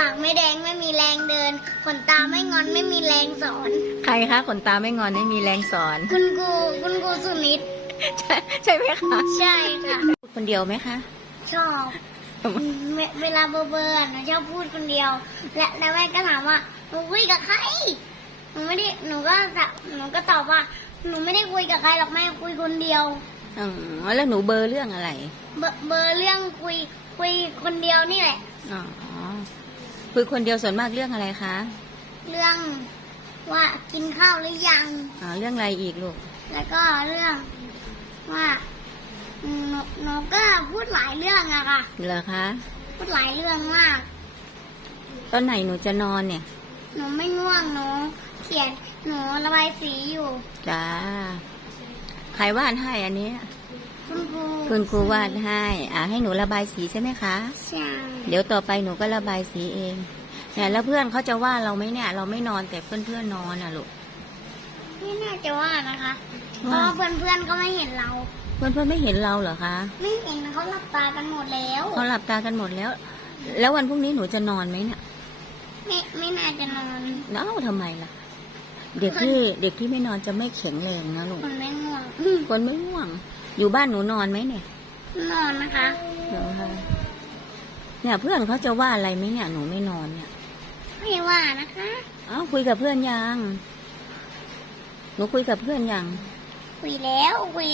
ปากไม่แดงไม่มีแรงเดิน ขนตาไม่งอนไม่มีแรงสอน ใครคะขนตาไม่งอนไม่มีแรงสอน คุณครูคุณครูสุนิตใช่ใช่ไหมคะใช่ค่ะ พูดคนเดียวไหมคะชอบเวเวลาเบอร์เบอร์หนูชอบพูดคนเดียว และแล้วแม่ก็ถามว่าหนูคุยกับใครหนูไม่ได้หนูก็ตอบหนูก็ตอบว่า หนูไม่ได้คุยกับใครหรอกแม่คุยคนเดียวอ๋อแล้วหนูเบอร์เรื่องอะไร เบอร์เบอร์เรื่องคุยคุยคนเดียวนี่แหละอ๋อ คุยคนเดียวส่วนมากเรื่องอะไรคะเรื่องว่ากินข้าวหรือยังอ๋อเรื่องอะไรอีกลูก แล้วก็เรื่องว่าหนูหนูก็พูดหลายเรื่องอะค่ะเหรอคะพูดหลายเรื่องมาก ตอนไหนหนูจะนอนเนี่ย หนูไม่ง่วงหนูเขียนหนูระบายสีอยู่ จ้า ใครวาดให้อันนี้ คุณครูคุณครูวาดให้ อ่าให้หนูระบายสีใช่ไหมคะ ใช่เดี๋ยวต่อไปหนูก็ระบายสีเองเนี่ยแล้วเพื่อนเขาจะว่าเราไหมเนี่ย เราไม่นอนแต่เพื่อนเพื่อนๆนอนอะลูก ไม่น่าจะว่านะคะ เพว่าราะว่าเพื่อนๆก็ไม่เห็นเรา เพื่อนเพื่อนๆไม่เห็นเราเหรอคะ ไม่เห็นเขาหลับตากันหมดแล้วเขาหลับตากันหมดแล้ว แล้ววันพรุ่งนี้หนูจะนอนไหมเนี่ยไม่ไม่น่าจะนอนเอ้าทำไมล่ะ เด็กที่เด็กที่ไม่นอนจะไม่แข็งแรงนะลูก คนไม่ง่วง คนไม่ง่วง อยู่บ้านหนูนอนไหมเนี่ย นอนนะคะเหรอคะเนี่ยเพื่อนเขาจะว่าอะไรไหมเนี่ย หนูไม่นอนเนี่ย ไม่ว่านะคะ เอ้าคุยกับเพื่อนยัง หนูคุยกับเพื่อนยัง คุยแล้วคุย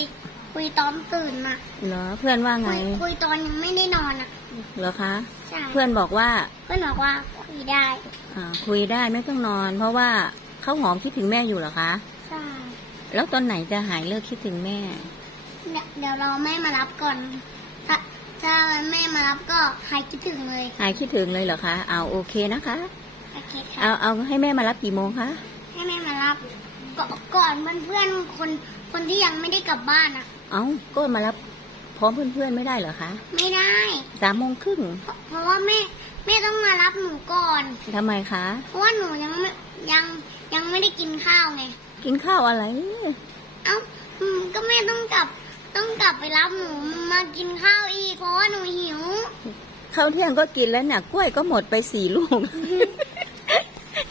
คุยตอนตื่นมาเหรอเพื่อนว่าไง คุยคุยตอนยังไม่ได้นอนอะเหรอคะใช่เพื่อนบอกว่า เพื่อนบอกว่าคุยได้อ่าคุยได้ไม่ต้องนอน เพราะว่าเขาหอมคิดถึงแม่อยู่เหรอคะ ใช่ แล้วตอนไหนจะหายเลิกคิดถึงแม่ เดี๋ยวเดี๋ยวเราแม่มารับก่อน ถ้าถ้าแม่มารับก็หายคิดถึงเลยหายคิดถึงเลยเหรอคะ เอาโอเคนะคะ โอเคค่ะเอาเอาให้แม่มารับกี่โมงคะ ให้แม่มารับกก่อนเพื่อนๆคนคนที่ยังไม่ได้กลับบ้านอะ เอาก็มารับพร้อมเพื่อนๆไม่ได้เหรอคะ ไม่ได้สามโมงครึ่งเพราะเพราะว่าแม่แม่ต้องมารับหนูก่อนทำไมคะ เพราะว่าหนูยังไม่ยังยังไม่ได้กินข้าวไง กินข้าวอะไร เอ้าอืมก็แม่ต้องกลับ ต้องกลับไปรับหนูมากินข้าวอีกเพราะว่าหนูหิวข้าวเที่ยงก็กินแล้วเนี่ยกล้วยก็หมดไปสี่ลูก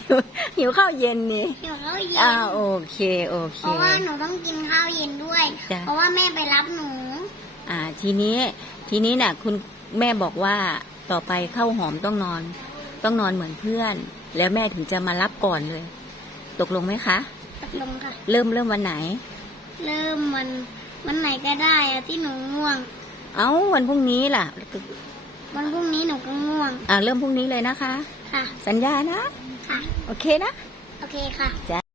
หิวหิวข้าวเย็นนี่หิวข้าวเย็นอ่าโอเคโอเค เพราะว่าหนูต้องกินข้าวเย็นด้วยจ้ะเพราะว่าแม่ไปรับหนู อ่า ทีนี้ทีนี้น่ะ คุณแม่บอกว่าต่อไปข้าวหอมต้องนอน ต้องนอนเหมือนเพื่อน แล้วแม่ถึงจะมารับก่อนเลย ตกลงไหมคะ ตกลงค่ะ เริ่มเริ่มวันไหน เริ่มมัน วันไหนก็ได้อะที่หนูง่วง เอ้าวันพรุ่งนี้ล่ะวันพรุ่งนี้หนูก็ง่วง อ่าเริ่มพรุ่งนี้เลยนะคะ ค่ะ สัญญานะ ค่ะ โอเคนะ โอเคค่ะ